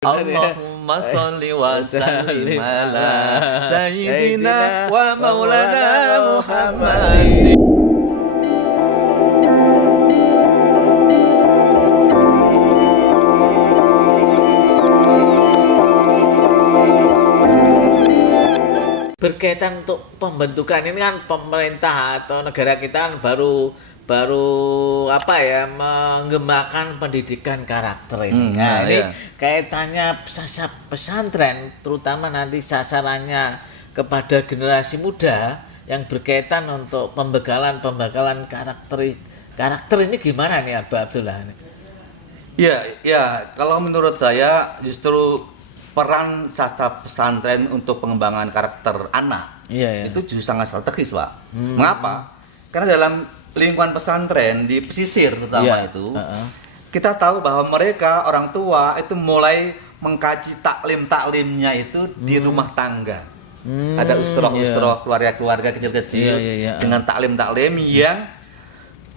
Bener ya? Allahumma sholli wa sallim Sallim ala ala sayyidina Sayyidina wa wa maulana maulana Muhammadin. Berkaitan untuk pembentukan ini kan pemerintah atau negara kita kan baru baru apa ya mengembangkan pendidikan karakter ini. Nah, ini Iya. kaitannya pesantren terutama nanti sasarannya kepada generasi muda yang berkaitan untuk pembekalan karakter ini gimana nih Abah Abdullah? Ya, ya, kalau menurut saya justru peran sastra pesantren untuk pengembangan karakter anak Iya, ya. itu justru sangat strategis, Pak. Mengapa? Karena dalam lingkungan pesantren di pesisir terutama Iya, itu, heeh. kita tahu bahwa mereka orang tua itu mulai mengkaji taklimnya itu di rumah tangga. Ada usroh-usroh keluarga-keluarga kecil-kecil Iya, iya, iya. dengan taklim yang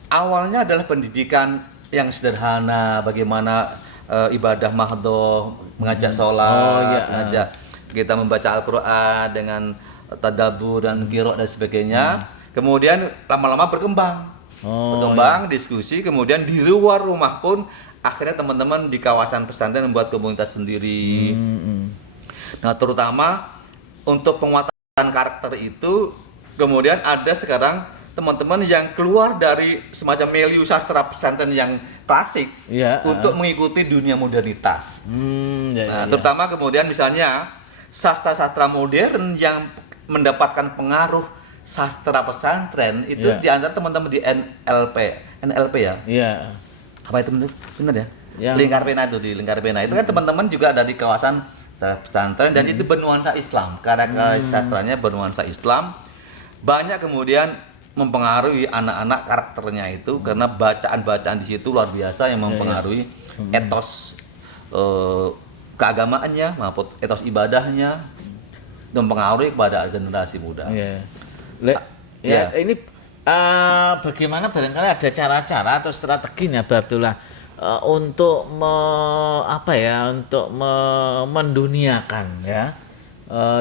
awalnya adalah pendidikan yang sederhana, bagaimana ibadah mahdoh, mengajak sholat, Oh, iya. mengajak kita membaca Al-Quran dengan tadabbur dan qiraah dan sebagainya. Kemudian lama-lama berkembang, Oh, diskusi. Kemudian di luar rumah pun akhirnya teman-teman di kawasan pesantren membuat komunitas sendiri. Nah, terutama untuk penguatan karakter itu, kemudian ada sekarang teman-teman yang keluar dari semacam milieu sastra pesantren yang klasik Iya, untuk mengikuti dunia modernitas. Ya, Nah, ya, ya. terutama kemudian misalnya sastra-sastra modern yang mendapatkan pengaruh sastra pesantren itu Iya. di antara teman-teman di NLP ya. Iya. Apa itu benar ya? Yang- Lingkar Pena itu di Lingkar Pena itu kan teman-teman juga ada di kawasan pesantren dan itu bernuansa Islam. Karena sastranya bernuansa Islam. Banyak kemudian mempengaruhi anak-anak karakternya itu karena bacaan-bacaan di situ luar biasa yang mempengaruhi etos keagamaannya maupun etos ibadahnya dan mempengaruhi kepada generasi muda. Iya. Ya, ini bagaimana barangkali ada cara-cara atau strategi nih Abah Abdullah untuk menduniakan ya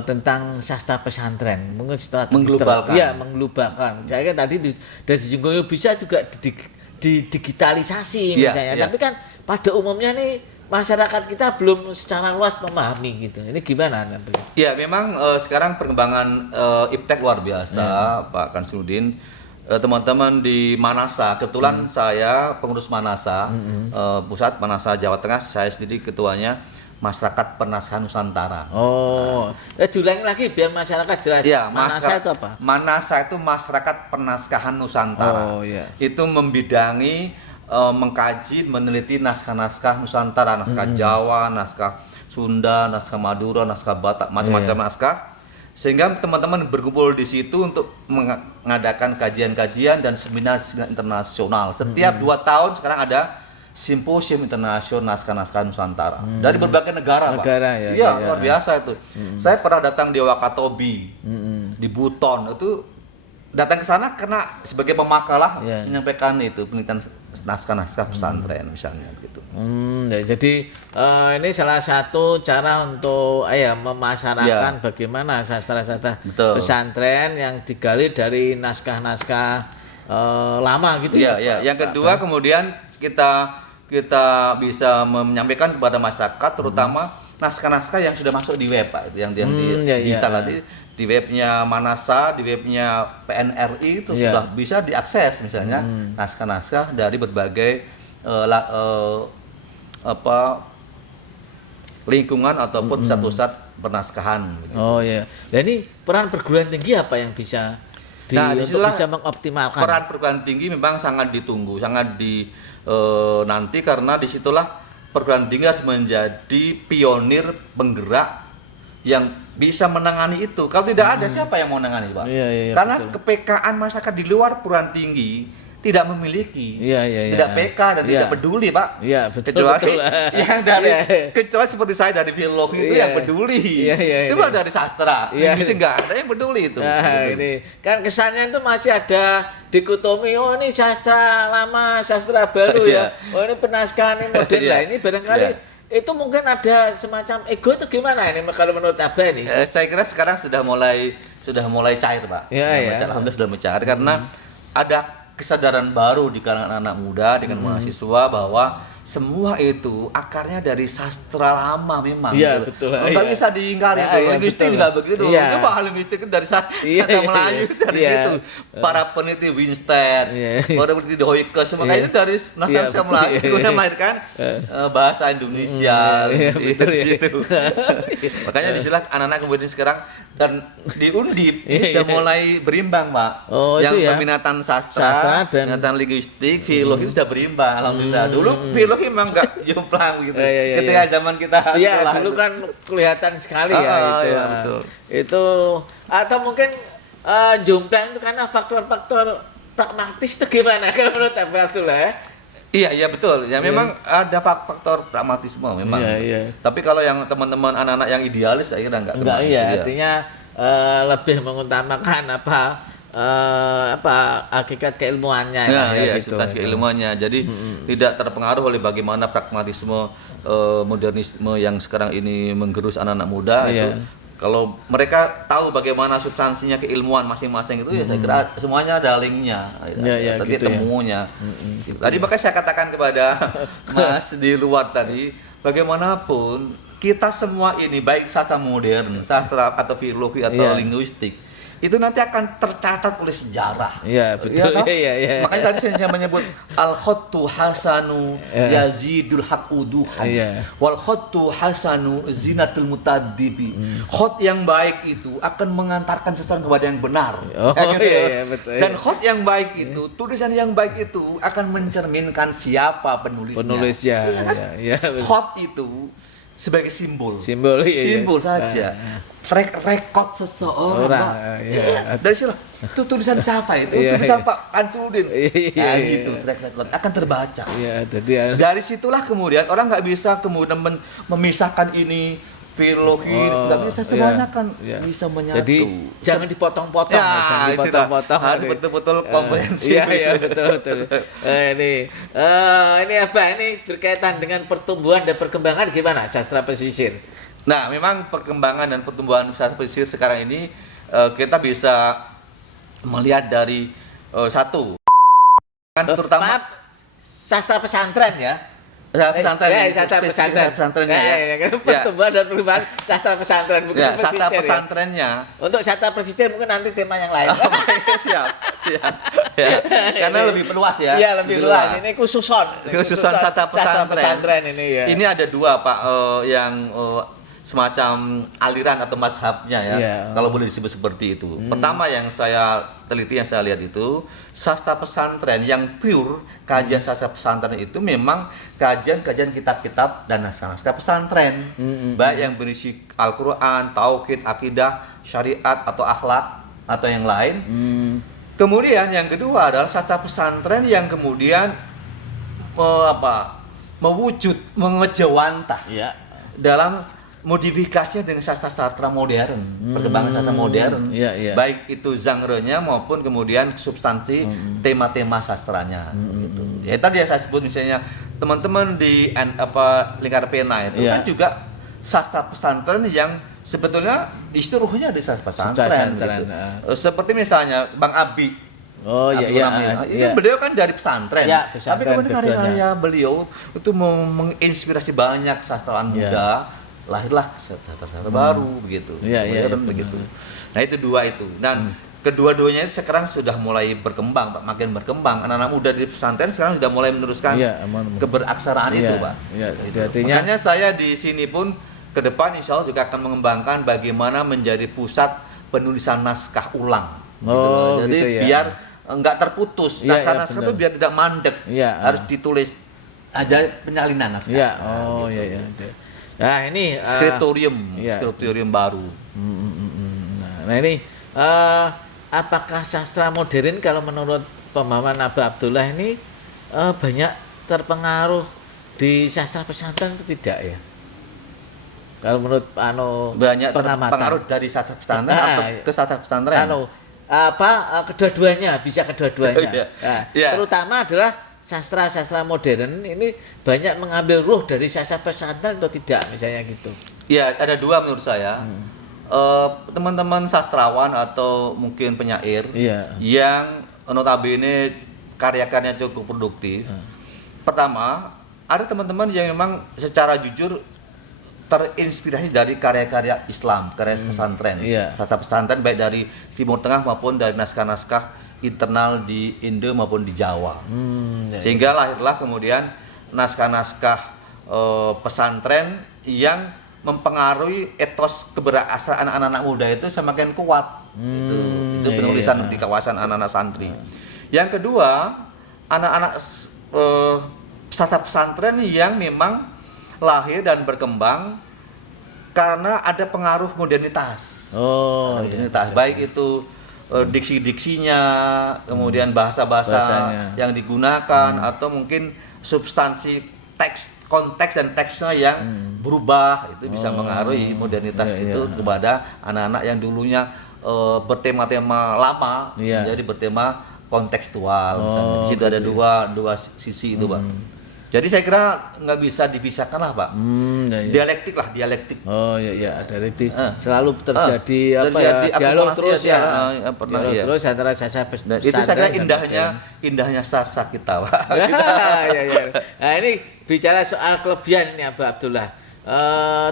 tentang sastra pesantren, mungkin strategi Mengglobalkan. Iya, mengglobalkan. Saya kan tadi dari singgung bisa juga digitalisasi Iya, misalnya, iya. tapi kan pada umumnya nih masyarakat kita belum secara luas memahami gitu. Ini gimana nanti? Ya, memang sekarang perkembangan iptek luar biasa, Pak Kansudin. Teman-teman di Manasa, kebetulan saya pengurus Manasa, pusat Manasa Jawa Tengah, saya sendiri ketuanya Masyarakat Penaskahan Nusantara. Oh, diulangi lagi biar masyarakat jelas. Ya, Manasa itu apa? Manasa itu Masyarakat Penaskahan Nusantara. Oh, iya. Itu membidangi, mengkaji, meneliti naskah-naskah Nusantara, naskah Jawa, naskah Sunda, naskah Madura, naskah Batak, macam-macam naskah. Sehingga teman-teman berkumpul di situ untuk mengadakan kajian-kajian dan seminar-seminar internasional. Setiap 2 tahun sekarang ada simposium internasional naskah-naskah Nusantara dari berbagai negara, Pak. Negara, ya, Iya, ya, luar biasa itu. Saya pernah datang di Wakatobi, di Buton itu datang ke sana karena sebagai pemakalah Iya. menyampaikan itu penelitian naskah-naskah pesantren misalnya gitu. Ya, jadi ini salah satu cara untuk memasyarakatkan bagaimana sastra-sastra Betul. pesantren yang digali dari naskah-naskah lama gitu Iya, ya. iya. Pak- Yang Pak kedua Bang? kemudian kita bisa menyampaikan kepada masyarakat terutama naskah-naskah yang sudah masuk di web, Pak. Itu yang di iya, digital iya. tadi di webnya Manasa, di webnya PNRI itu Iya. sudah bisa diakses misalnya naskah-naskah dari berbagai lingkungan ataupun pusat-pusat pernaskahan. Begitu. Oh iya. Nah ini peran perguruan tinggi apa yang bisa Nah, untuk disitulah bisa mengoptimalkan? peran perguruan tinggi memang sangat ditunggu, sangat nanti karena disitulah perguruan tinggi harus menjadi pionir penggerak yang bisa menangani itu. Kalau tidak ada siapa yang mau menangani, Pak? Iya, iya, iya, Karena betul. kepekaan masyarakat di luar perguruan tinggi tidak memiliki, Iya, iya, iya. tidak PK dan Iya. tidak peduli, Pak. Iya, betul, kecuali betul. yang dari Iya. kecuali seperti saya dari filologi itu Iya. yang peduli. Iya, iya, Itu iya. baru dari sastra. Iya. Mesti nggak ada yang peduli itu. Nah, Gitu. ini kan kesannya itu masih ada dikotomi, oh ini sastra lama, sastra baru Iya. ya. Oh ini penaskahan ini modern Iya. lah. Ini barangkali Iya. itu mungkin ada semacam ego itu gimana ini kalau menurut Abah ini? Saya kira sekarang sudah mulai cair, Pak. Iya, iya. Alhamdulillah sudah mencair karena ada kesadaran baru di kalangan anak muda dengan mahasiswa bahwa semua itu akarnya dari sastra lama memang. Iya, gitu. betul. Nggak Iya. bisa diingkari Iya, itu. iya, Linguistik betul. juga begitu. Iya. Itu bahasa linguistik itu dari Iya, kata iya, Melayu iya. dari Iya. situ. Para peneliti Winstead, Iya. para peneliti De Hoyke, makanya Iya. itu dari Iya, naskah betul. Melayu Iya, kemudian iya. melahirkan bahasa Indonesia Iya, betul, di iya. situ. Makanya disilah anak-anak kemudian sekarang dan di Undip ini sudah mulai berimbang, Pak. Oh, yang itu ya. peminatan Sastra sastra, dan- peminatan linguistik, filologi sudah berimbang. Alhamdulillah. Dulu filologi memang enggak jomplang gitu. Iya, Ketika zaman kita Iya, sekolah dulu itu. kan kelihatan sekali ya itu. Iya, betul. Itu atau mungkin jomplang itu karena faktor-faktor pragmatis itu gimana kalau menurut Abah Abdullah ya? Iya betul. Ya memang ada faktor pragmatisme memang. Iya, iya. Tapi kalau yang teman-teman anak-anak yang idealis saya kira enggak Enggak, kena. iya, Iya. artinya lebih mengutamakan hakikat keilmuannya Ya, lah, iya, gitu. substansi keilmuannya. Jadi tidak terpengaruh oleh bagaimana pragmatisme modernisme yang sekarang ini menggerus anak-anak muda Iya. itu. Kalau mereka tahu bagaimana substansinya keilmuan masing-masing itu ya saya kira semuanya ada linknya, Iya, iya, tadi gitu ya. temunya. Tadi makanya saya katakan kepada Mas di luar tadi, bagaimanapun kita semua ini baik sastra modern, sastra atau filologi atau Iya. linguistik itu nanti akan tercatat oleh sejarah. Iya, betul. toh? Iya, iya. Makanya tadi saya menyebut al khottu hasanu Iya. yazidul haquduhan. Iya. Wal khottu hasanu zinatul mutaddibi. Khot yang baik itu akan mengantarkan seseorang kepada yang benar. Oh, Ya, gitu iya, ya. iya, betul, Dan iya. khot yang baik itu, tulisan yang baik itu akan mencerminkan siapa penulisnya. Penulisnya, iya, betul. Khot itu sebagai simbol. Simbol, iya, iya. Simbol saja. Track record seseorang. Orang, Pak. iya. Dari sini itu tulisan siapa itu? Iya, Tulisan iya. Pak Ansudin. Iya, Nah, iya. gitu track record akan terbaca. Iya, jadi Dari situlah kemudian orang nggak bisa kemudian memisahkan ini filologi, nggak bisa semuanya iya, kan iya. bisa menyatu. Jadi jangan dipotong-potong, Ya, jangan itu dipotong-potong. dah. Harus betul-betul komprehensif. Iya, iya, betul, betul. Ini apa? Ini berkaitan dengan pertumbuhan dan perkembangan gimana sastra pesisir? Nah, memang perkembangan dan pertumbuhan sastra pesisir sekarang ini kita bisa melihat dari satu kan terutama Maaf, sastra pesantren ya. pesantren, Sastra pesantren. pesantrennya ya. Ya, pertumbuhan dan perubahan sastra pesantren bukan Ya, pesisir. sastra ya. pesantrennya. Untuk sastra pesisir mungkin nanti tema yang lain. Oh, siap. Ya. Karena lebih luas ya. Iya, lebih luas. Ini khususon Sastra pesantren. ini ya. Ini ada dua, Pak, yang semacam aliran atau mazhabnya ya. Iya. Kalau boleh disebut seperti itu. Pertama yang saya teliti, yang saya lihat itu sastra pesantren yang pure, kajian sastra pesantren itu memang kajian kitab-kitab dan naskah-naskah pesantren. Baik yang berisi Al-Qur'an, tauhid, akidah, syariat atau akhlak atau yang lain. Kemudian yang kedua adalah sastra pesantren yang kemudian mewujud, mengejawantah Iya. dalam modifikasinya dengan sastra-sastra modern, perkembangan sastra modern, Iya, iya. baik itu genre-nya maupun kemudian substansi tema-tema sastranya. Gitu. Ya tadi yang saya sebut misalnya teman-teman di lingkar pena itu Iya. kan juga sastra pesantren yang sebetulnya istiruhnya di sastra pesantren. Pesantren, Gitu. Seperti misalnya Bang Abi. Oh iya, Abdul iya, Hamid. iya. Ini beliau kan dari pesantren. Ya, Tapi pesantren kemudian karya-karya beliau itu menginspirasi banyak sastrawan Ya. muda. Lahirlah sastra baru begitu. Iya, iya, Modern iya, begitu. Nah, itu dua itu. Dan kedua-duanya itu sekarang sudah mulai berkembang, Pak, makin berkembang. Anak-anak muda di pesantren sekarang sudah mulai meneruskan Iya, aman. keberaksaraan Iya, itu, Pak. iya, Gitu. artinya- Makanya saya di sini pun ke depan insya Allah juga akan mengembangkan bagaimana menjadi pusat penulisan naskah ulang. Oh, Jadi gitu ya. biar enggak terputus. Iya, iya, Naskah-naskah itu benar. biar tidak mandek. Iya, Harus ditulis ada penyalinan naskah. Iya, Nah, oh gitu. iya, iya. Nah ini iya. skriptorium baru. Nah ini apakah sastra modern kalau menurut pemahaman Abah Abdullah ini banyak terpengaruh di sastra pesantren atau tidak ya? Kalau menurut Banyak pengamatan. terpengaruh dari sastra pesantren Ah, atau ke sastra pesantren. Kedua-duanya bisa kedua-duanya. Iya. Nah, Iya. terutama adalah sastra modern ini banyak mengambil ruh dari sastra pesantren atau tidak misalnya gitu? Ya, ada dua menurut saya. Teman-teman sastrawan atau mungkin penyair Iya. yang notabene karya-karyanya cukup produktif. Pertama, ada teman-teman yang memang secara jujur terinspirasi dari karya-karya Islam, karya pesantren, Iya. sastra pesantren baik dari Timur Tengah maupun dari naskah-naskah internal di Indo maupun di Jawa. Ya, Sehingga lahirlah kemudian naskah-naskah pesantren yang mempengaruhi etos keberasaan anak-anak muda itu semakin kuat. Itu iya, penulisan iya. di kawasan anak-anak santri. Yang kedua, anak-anak sastra pesantren yang memang lahir dan berkembang karena ada pengaruh modernitas. Oh, Modernitas, iya. baik itu diksi-diksinya, kemudian bahasa-bahasa Bahasanya. yang digunakan, atau mungkin substansi teks, konteks dan teksnya yang berubah, itu bisa mengaruhi modernitas iya, itu iya. kepada anak-anak yang dulunya bertema-tema lama Iya. menjadi bertema kontekstual. Misalnya. Di situ ada gitu dua sisi itu, Pak. Jadi saya kira nggak bisa dipisahkan lah, Pak. Ya, ya. Dialektik lah, dialektik. Oh iya, dari itu selalu terjadi terjadi dialog akumulasi terus ya, ya, pernah, dialog iya. terus antara sastra Dan itu saya kira indahnya sastra kita, Pak. ya, ya. Nah ini bicara soal kelebihan ini Abah Abdullah.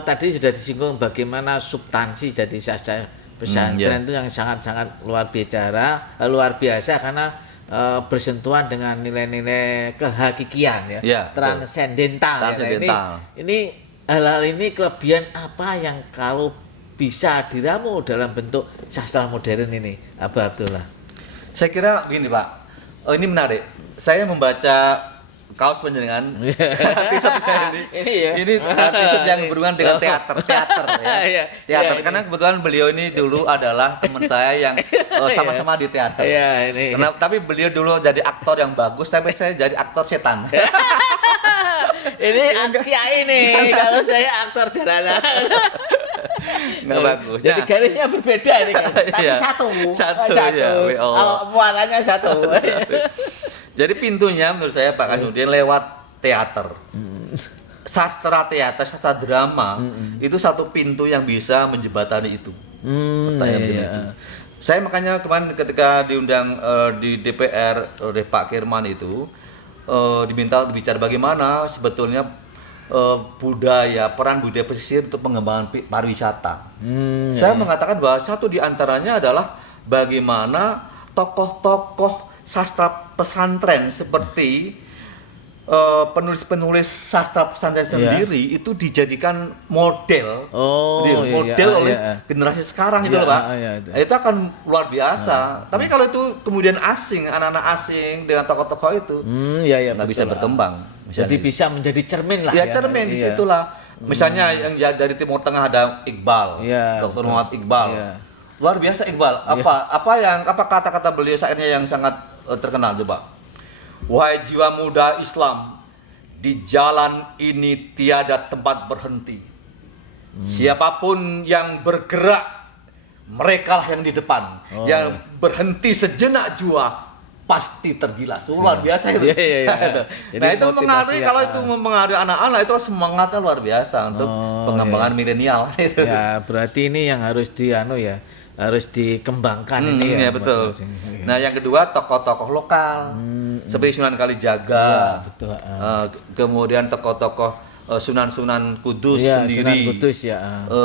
Tadi sudah disinggung bagaimana substansi dari sastra pesantren itu yang sangat-sangat luar biasa karena bersentuhan dengan nilai-nilai kehakikian ya, Ya, transendental. Ya. Transendental. Nah, ini hal-hal ini kelebihan apa yang kalau bisa diramu dalam bentuk sastra modern ini, Abah Abdullah? Saya kira begini, Pak. Ini menarik. Saya membaca kaos panjenengan t-shirt saya ini. Ini t-shirt yang berhubungan dengan teater ya. Iya, Teater iya, karena kebetulan beliau ini dulu adalah teman saya yang sama-sama di teater. Iya, ini. Tapi beliau dulu jadi aktor yang bagus, tapi saya jadi aktor setan. Ini kiai nih, kalau saya aktor jalanan. Nggak bagus. Jadi Nah, garisnya berbeda nih kan. Tapi Iya. satu. Satu, ya, Muaranya satu. Jadi pintunya menurut saya Pak Kasudin lewat teater. Sastra teater, sastra drama itu satu pintu yang bisa menjembatani itu. Pertanyaan iya. itu. Saya makanya kemarin ketika diundang di DPR oleh Pak Kirman itu diminta bicara bagaimana sebetulnya peran budaya pesisir untuk pengembangan pariwisata. Saya mengatakan bahwa satu di antaranya adalah bagaimana tokoh-tokoh sastra pesantren seperti penulis-penulis sastra pesantren sendiri itu dijadikan model, oleh generasi sekarang gitu loh, Pak. Itu akan luar biasa. Tapi kalau itu kemudian asing, anak-anak asing dengan tokoh-tokoh itu, nggak bisa berkembang. Jadi bisa menjadi cermin lah. Ya cermin di situlah. Misalnya yang dari Timur Tengah ada Iqbal, Dr. Muhammad Iqbal. Luar biasa Iqbal. Apa kata-kata beliau syairnya yang sangat terkenal coba? Wahai jiwa muda Islam, di jalan ini tiada tempat berhenti. Siapapun yang bergerak, merekalah yang di depan. Yang berhenti sejenak jua pasti tergilas. Luar biasa itu. Nah itu mempengaruhi, kalau itu mempengaruhi anak-anak itu semangatnya luar biasa untuk pengembangan milenial. Ya berarti ini yang harus harus dikembangkan ini ya. Betul. Nah yang kedua tokoh-tokoh lokal seperti Sunan Kalijaga, betul. Kemudian tokoh-tokoh Sunan-Sunan Kudus sendiri. Sunan Kudus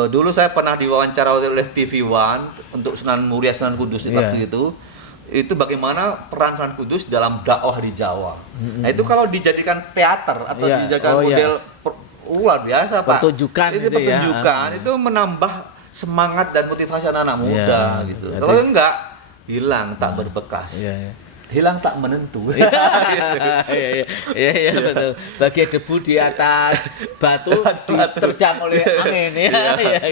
dulu saya pernah diwawancara oleh TV One untuk Sunan Muria Sunan Kudus waktu itu bagaimana peran Sunan Kudus dalam dakwah di Jawa. Nah itu kalau dijadikan teater atau dijadikan model luar biasa Pak. Pertunjukan itu pertunjukan itu menambah semangat dan motivasi anak-anak muda gitu. Kalau enggak hilang tak berbekas. Hilang tak menentu. Iya betul. Bagi debu di atas batu diterjang oleh angin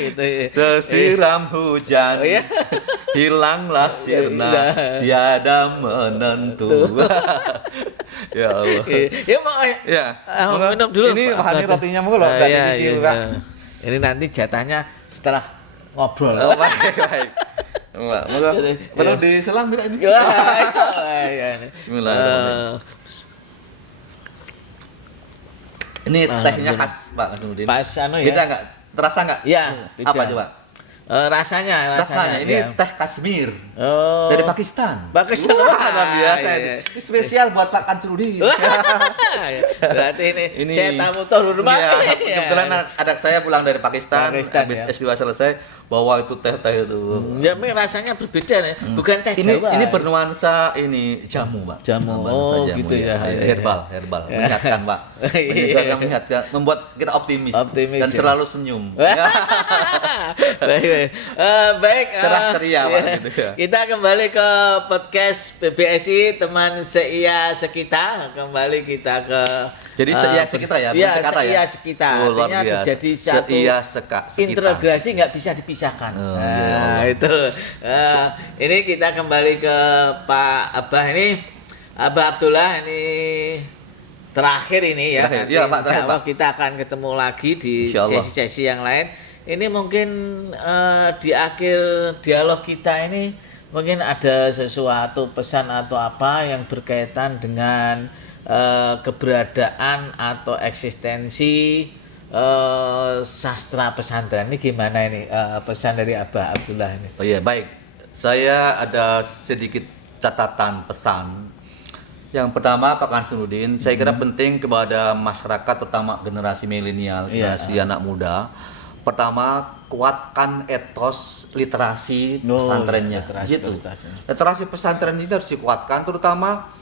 gitu. Tersiram hujan. Hilanglah sirna tiada menentu. Ya Allah. Minum dulu. Ini mahani rotinya mulu enggak dicicil, Pak. Ini nanti jatahnya setelah ngobrol. Baik. Perlu diselang tidak ini? Bismillahirrahmanirrahim. Bismillahirrahmanirrahim. Ini tehnya khas Pak Hasanuddin. Pas anu ya. Beda nggak? Terasa nggak? Iya, beda. Apa coba? Rasanya Ini ya. teh Kashmir Oh. dari Pakistan. Pakistan. Wah, Wah, luar biasa iya, ini. iya. Ini spesial buat Pak Hasanuddin. Berarti ini Ini- saya tamu terhormat. Iya, kebetulan anak saya pulang dari Pakistan, habis ya. S2 selesai, bawa itu teh itu. Ya, ini rasanya berbeda nih. Bukan teh Jawa. Ini bernuansa ini jamu, Pak. Jamu. Bernuansa Oh, gitu ya. Iya, Herbal. Mengingatkan, Pak. Mengingatkan, membuat kita optimis, Optimis, dan ya. selalu senyum. Baik. Baik. Cerah ceria, Pak, ya. gitu ya. Kita kembali ke podcast PBSI teman seia sekita. Kembali kita ke Jadi seia sekita ya, bukan Iya, sekata ya? seia sekita. Oh, luar Artinya biasa. terjadi satu Seia sekita. integrasi nggak bisa dipisahkan. Oh, Nah, iya. itu. Ini kita kembali ke Pak Abah ini. Abah Abdullah ini terakhir ini ya. Terakhir. Nanti Iya, Pak, insya terakhir, Allah Pak. kita akan ketemu lagi di Insya Allah. sesi-sesi yang lain. Ini mungkin di akhir dialog kita ini mungkin ada sesuatu pesan atau apa yang berkaitan dengan keberadaan atau eksistensi sastra pesantren ini gimana ini pesan dari Abah Abdullah ini? Oh iya, baik. Saya ada sedikit catatan pesan. Yang pertama, Pak Hasanuddin, saya kira penting kepada masyarakat, terutama generasi milenial, Iya. generasi anak muda. Pertama, kuatkan etos literasi Oh, pesantrennya. literasi Gitu. pesantren. Literasi pesantren ini harus dikuatkan, terutama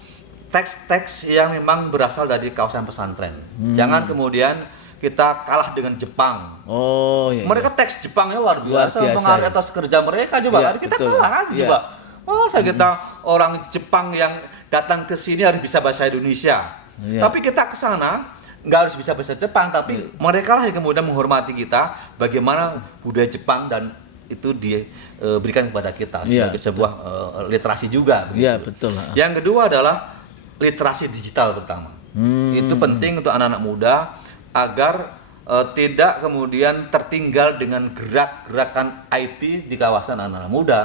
teks-teks yang memang berasal dari kawasan pesantren. Jangan kemudian kita kalah dengan Jepang. Oh iya. Mereka teks Jepangnya luar biasa, biasa, mempengaruhi ya. atas kerja mereka coba. Iya, Kan kita betul. kalah kan Iya. coba. Masa kita orang Jepang yang datang ke sini harus bisa bahasa Indonesia. Iya. Tapi kita ke sana nggak harus bisa bahasa Jepang, tapi mereka lah yang kemudian menghormati kita bagaimana budaya Jepang dan itu diberikan kepada kita Iya, sebagai sebuah literasi juga. Iya, begitu. betul. Yang kedua adalah literasi digital terutama. Itu penting untuk anak-anak muda agar tidak kemudian tertinggal dengan gerak-gerakan IT di kawasan anak-anak muda.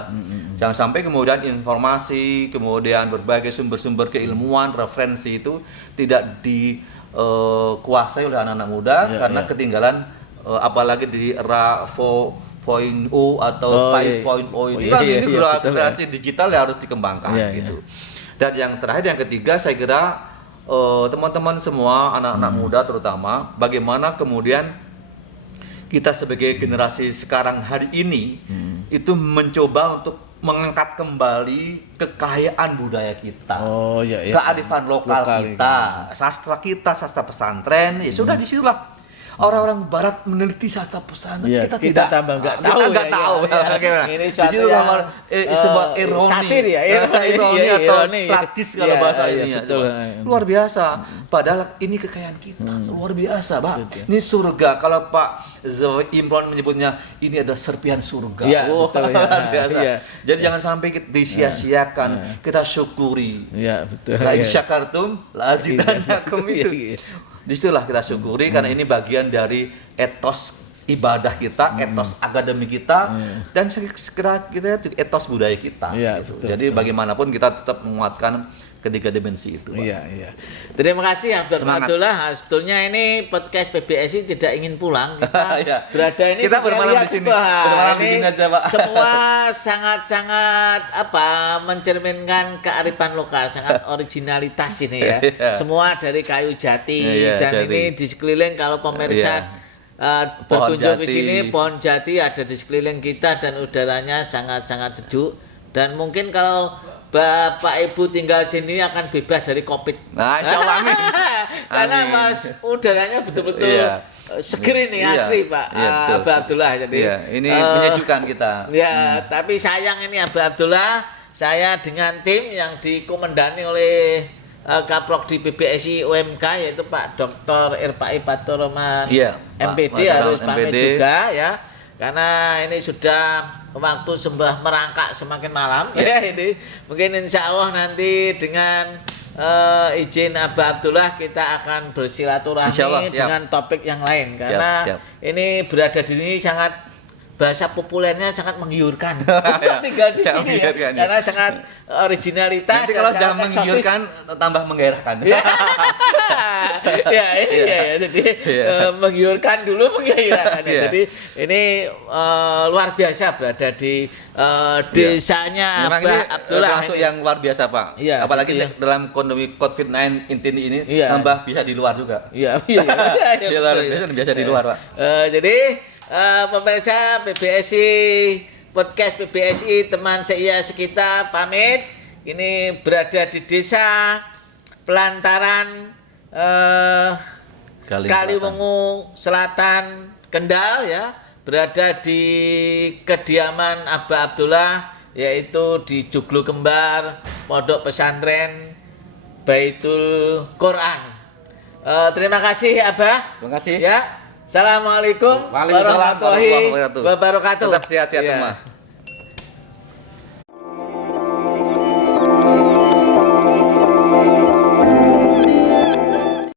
Jangan sampai kemudian informasi, kemudian berbagai sumber-sumber keilmuan, referensi itu tidak dikuasai oleh anak-anak muda karena ketinggalan apalagi di era 4.0 atau 5.0 ini kan ini generasi digital yang harus dikembangkan gitu. Dan yang terakhir, yang ketiga, saya kira teman-teman semua, anak-anak muda terutama, bagaimana kemudian kita sebagai generasi sekarang hari ini itu mencoba untuk mengangkat kembali kekayaan budaya kita, Oh iya, iya. kearifan lokal kita, sastra pesantren, ya sudah disitulah. Orang-orang Barat meneliti sastra pesantren, Iya, kita kita tidak, tambah nggak kita tahu ya, nggak tahu. iya, iya. Bagaimana? Ini Di suatu situ yang, sebuah ironi, satir ya, rasa ironi iya, atau ironi. tragis kalau Iya, bahasa iya, ini ya. betul. Luar biasa. Padahal ini kekayaan kita, luar biasa, Pak. Betul. Ini surga. Kalau Pak Imran menyebutnya ini ada serpihan surga. Iya, Wah, betul, ya. luar biasa. Iya. Jadi jangan sampai kita disia-siakan. Kita syukuri. Iya, betul. La in Iya. syakartum la azidannakum itu. Iya, iya. Disitulah kita syukuri karena ini bagian dari etos ibadah kita, etos akademi kita, dan segera kita etos budaya kita. Iya, gitu. betul, Jadi bagaimanapun kita tetap menguatkan ketiga dimensi itu. Pak. Iya, iya. Terima kasih Abdul Semangat. Abdullah. Sebetulnya ini podcast PBSI tidak ingin pulang. Kita Iya. berada ini Kita bermalam lihat, di sini. Wah, Bermalam di ini sini aja, Pak. Semua sangat-sangat mencerminkan kearifan lokal, sangat originalitas ini ya. Iya. Semua dari kayu jati Iya, dan jati. ini di sekeliling kalau pemirsa berkunjung ke jati. sini, pohon jati ada di sekeliling kita dan udaranya sangat-sangat sejuk. Dan mungkin kalau Bapak Ibu tinggal di sini akan bebas dari COVID. Nah, insya Allah, amin. Karena Amin. Mas udaranya betul-betul Iya. seger ini Iya, asli Pak iya, betul. Abah Abdullah. Jadi Iya, ini menyejukkan kita. Ya, tapi sayang ini Abah Abdullah, saya dengan tim yang dikomandani oleh Kaprok di PBSI UMK yaitu Pak Dr. Irpai Paturoman Iya, Pak MPD Paturoman harus pamit MPD. juga ya. Karena ini sudah waktu sembah merangkak semakin malam ya ini. Mungkin insya Allah nanti dengan izin Abah Abdullah kita akan bersilaturahmi Insya Allah, siap. dengan topik yang lain karena siap. ini berada di sini sangat bahasa populernya sangat menggiurkan. Ya, Tinggal di sangat sini ya, menggiurkan, ya. karena sangat originalitas. Nanti dan kalau sangat sudah eksotis. menggiurkan tambah menggairahkan. Ya. Jadi menggiurkan dulu menggairahkan. Iya. Jadi ini luar biasa berada di desanya Memang Abah ini Abdullah termasuk ini. yang luar biasa Pak. Iya, Apalagi gitu ya. dalam kondisi COVID-19 ini Iya. tambah bisa di luar juga. Iya. Di luar Betul. biasa di luar Pak. Jadi pemirsa PBSI podcast PBSI teman saya sekitar pamit. Ini berada di desa Pelantaran Kaliwungu Selatan Kendal ya, berada di kediaman Abah Abdullah yaitu di Joglo Kembar, Pondok Pesantren Baitul Quran. Terima kasih Abah. Terima kasih. Ya. Assalamualaikum Waalaikumsalam warahmatullahi warahmatullahi wabarakatuh. wabarakatuh. Tetap sehat-sehat Ya. semua.